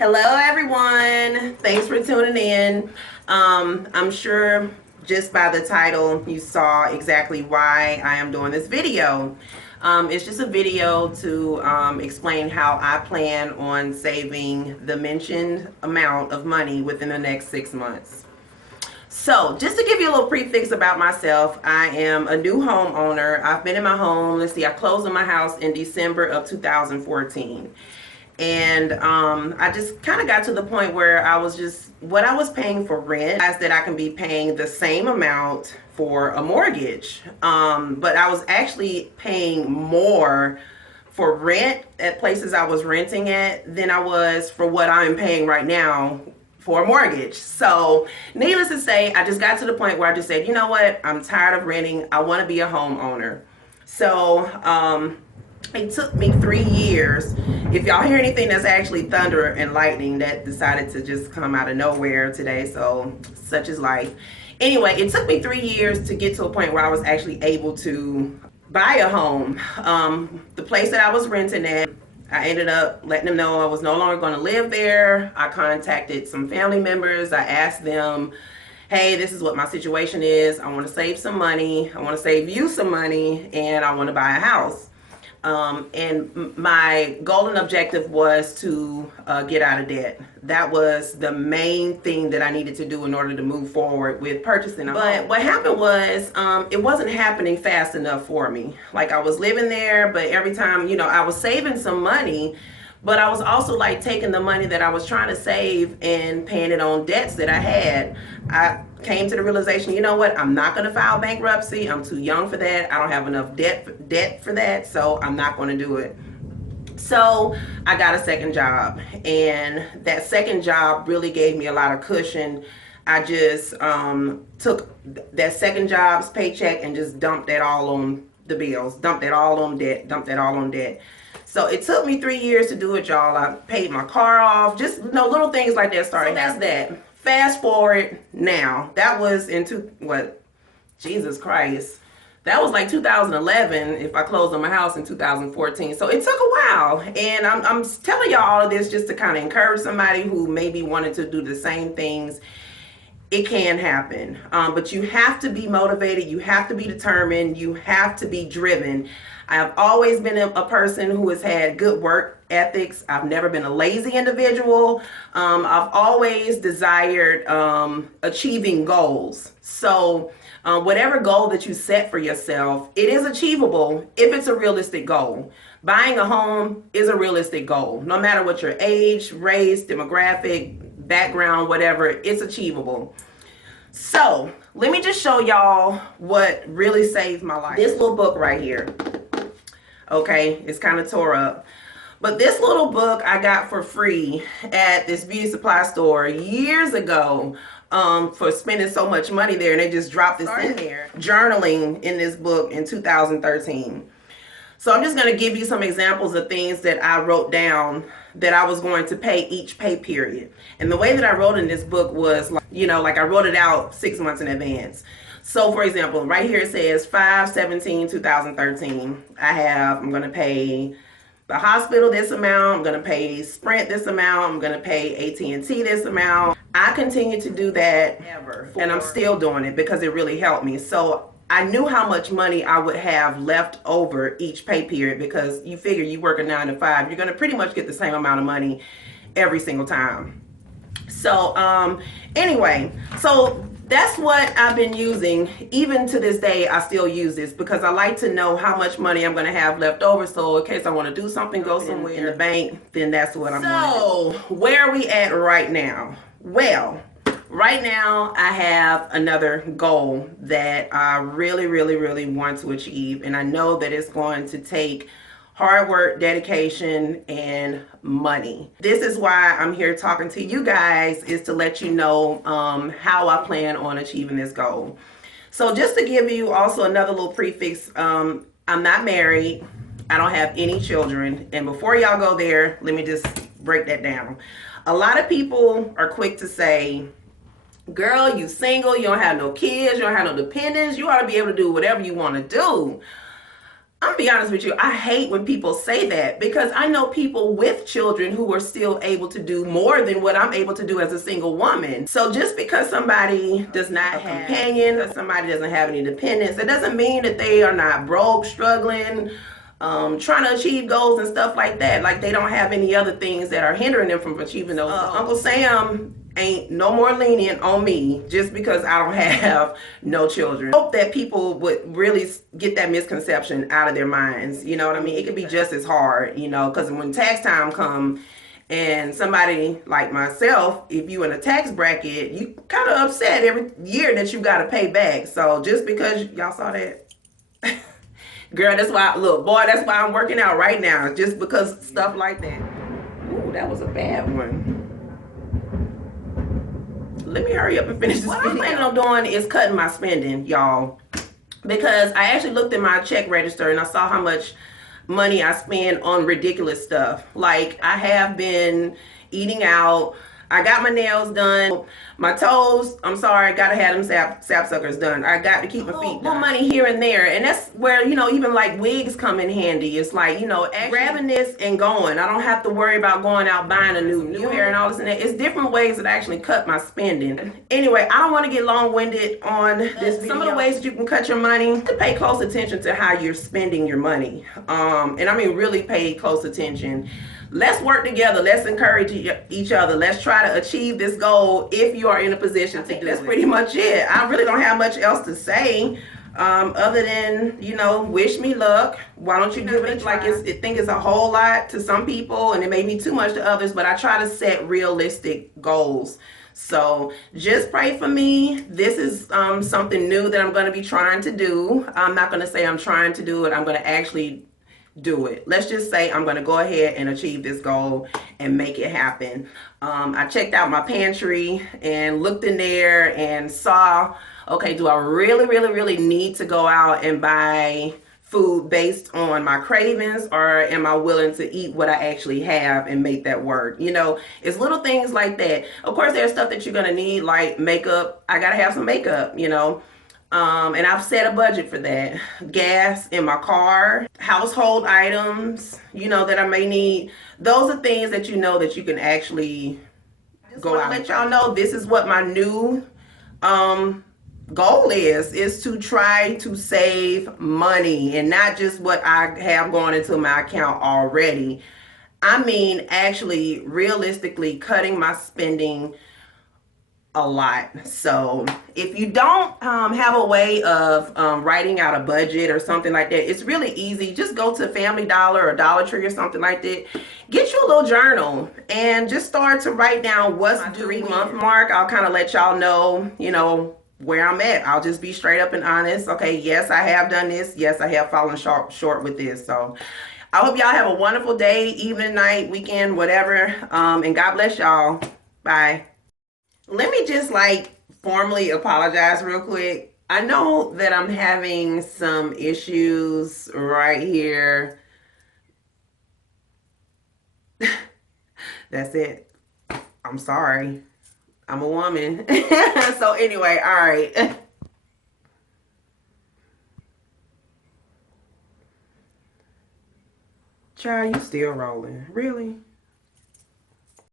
Hello everyone, thanks for tuning in. I'm sure just by the title you saw exactly why I am doing this video. It's just a video to explain how I plan on saving the mentioned amount of money within the next 6 months. So just to give you a little prefix about myself, I am a new homeowner. I've been in my home, I closed on my house in December of 2014. And I just kind of got to the point where what I was paying for rent, I that I can be paying the same amount for a mortgage. But I was actually paying more for rent at places I was renting at than I was for what I'm paying right now for a mortgage. So needless to say, I just got to the point where I just said, you know what, I'm tired of renting. I want to be a homeowner. So it took me 3 years. If y'all hear anything that's actually thunder and lightning, that decided to just come out of nowhere today, so such is life. Anyway, it took me 3 years to get to a point where I was actually able to buy a home. The place that I was renting at, I ended up letting them know I was no longer going to live there. I contacted some family members. I asked them, hey, this is what my situation is. I want to save some money. I want to save you some money, and I want to buy a house. And my goal and objective was to get out of debt. That was the main thing that I needed to do in order to move forward with purchasing a home. But what happened was it wasn't happening fast enough for me. Like, I was living there, but every time, I was saving some money, but I was also like taking the money that I was trying to save and paying it on debts that I had. I came to the realization, you know what, I'm not going to file bankruptcy. I'm too young for that. I don't have enough debt for that, so I'm not going to do it. So I got a second job, and that second job really gave me a lot of cushion. I just took that second job's paycheck and just dumped that all on the bills, dumped that all on debt. So it took me 3 years to do it, y'all. I paid my car off, just little things like that started. So that's that. Fast forward now. That was Jesus Christ. That was like 2011 if I closed on my house in 2014. So it took a while. And I'm telling y'all all of this just to kind of encourage somebody who maybe wanted to do the same things. It can happen, but you have to be motivated, you have to be determined, you have to be driven. I have always been a person who has had good work ethics. I've never been a lazy individual. I've always desired achieving goals. So whatever goal that you set for yourself, it is achievable if it's a realistic goal. Buying a home is a realistic goal. No matter what your age, race, demographic, background, whatever, it's achievable. So let me just show y'all what really saved my life. This little book right here. Okay, it's kind of tore up. But this little book I got for free at this beauty supply store years ago for spending so much money there, and they just dropped this in there. Journaling in this book in 2013. So I'm just going to give you some examples of things that I wrote down that I was going to pay each pay period. And the way that I wrote in this book was, like I wrote it out 6 months in advance. So for example, right here it says 5/17/2013. I'm going to pay the hospital this amount. I'm going to pay Sprint this amount. I'm going to pay AT&T this amount. I continue to do that ever. And I'm still doing it because it really helped me. So I knew how much money I would have left over each pay period, because you figure you work a 9 to 5, you're going to pretty much get the same amount of money every single time. So anyway, so that's what I've been using. Even to this day, I still use this because I like to know how much money I'm going to have left over. So in case I want to do something, go somewhere in the bank, then that's what I'm going to do. So where are we at right now? Well, right now I have another goal that I really, really, really want to achieve. And I know that it's going to take hard work, dedication, and money. This is why I'm here talking to you guys, is to let you know how I plan on achieving this goal. So just to give you also another little prefix, I'm not married. I don't have any children. And before y'all go there, let me just break that down. A lot of people are quick to say, girl, you single, you don't have no kids, you don't have no dependents, you ought to be able to do whatever you want to do. I'm gonna be honest with you, I hate when people say that because I know people with children who are still able to do more than what I'm able to do as a single woman. So just because somebody does not have a companion, or somebody doesn't have any dependents, that doesn't mean that they are not broke, struggling, trying to achieve goals and stuff like that. Like they don't have any other things that are hindering them from achieving those goals. Uncle Sam ain't no more lenient on me just because I don't have no children. I hope that people would really get that misconception out of their minds. You know what I mean? It could be just as hard, you know, because when tax time comes and somebody like myself, if you in a tax bracket, you kind of upset every year that you got to pay back. So just because y'all saw that. Girl, that's why, look, boy, that's why I'm working out right now. Just because stuff like that. Ooh, that was a bad one. Let me hurry up and finish this video. What I'm planning on doing is cutting my spending, y'all. Because I actually looked at my check register and I saw how much money I spend on ridiculous stuff. Like, I have been eating out. I got my nails done. My toes, I'm sorry, gotta have them sap suckers done. I got to keep my feet done. Money here and there. And that's where, you know, even like wigs come in handy. It's like, you know, grabbing this and going. I don't have to worry about going out buying a new hair and all this and that. It's different ways that I actually cut my spending. Anyway, I don't want to get long-winded on this video. Some of the ways that you can cut your money, to pay close attention to how you're spending your money. And I mean really pay close attention. Let's work together. Let's encourage each other. Let's try to achieve this goal if you are in a position to do it. That's pretty much it. I really don't have much else to say other than, you know, wish me luck. Why don't you give it a try? Like I think it's a whole lot to some people and it may be too much to others, but I try to set realistic goals. So just pray for me. This is something new that I'm going to be trying to do. I'm not going to say I'm trying to do it. I'm going to actually do it. Let's just say I'm going to go ahead and achieve this goal and make it happen. I checked out my pantry and looked in there and saw, okay, do I really need to go out and buy food based on my cravings, or am I willing to eat what I actually have and make that work? You know, it's little things like that. Of course, there's stuff that you're going to need, like makeup. I got to have some makeup, you know. And I've set a budget for that. Gas in my car, household items, you know, that I may need. Those are things that you know that you can actually go out. Let y'all know this is what my new goal is to try to save money, and not just what I have going into my account already. I mean, actually, realistically cutting my spending a lot. So if you don't have a way of writing out a budget or something like that, it's really easy. Just go to Family Dollar or Dollar Tree or something like that. Get you a little journal and just start to write down what's due. 3-month mark, I'll kind of let y'all know, you know, where I'm at. I'll just be straight up and honest. Okay, yes, I have done this. Yes, I have fallen short with this. So I hope y'all have a wonderful day, evening, night, weekend, whatever. And God bless y'all. Bye. Let me just like formally apologize real quick. I know that I'm having some issues right here. That's it. I'm sorry. I'm a woman. So anyway, all right. Child, you still rolling. Really?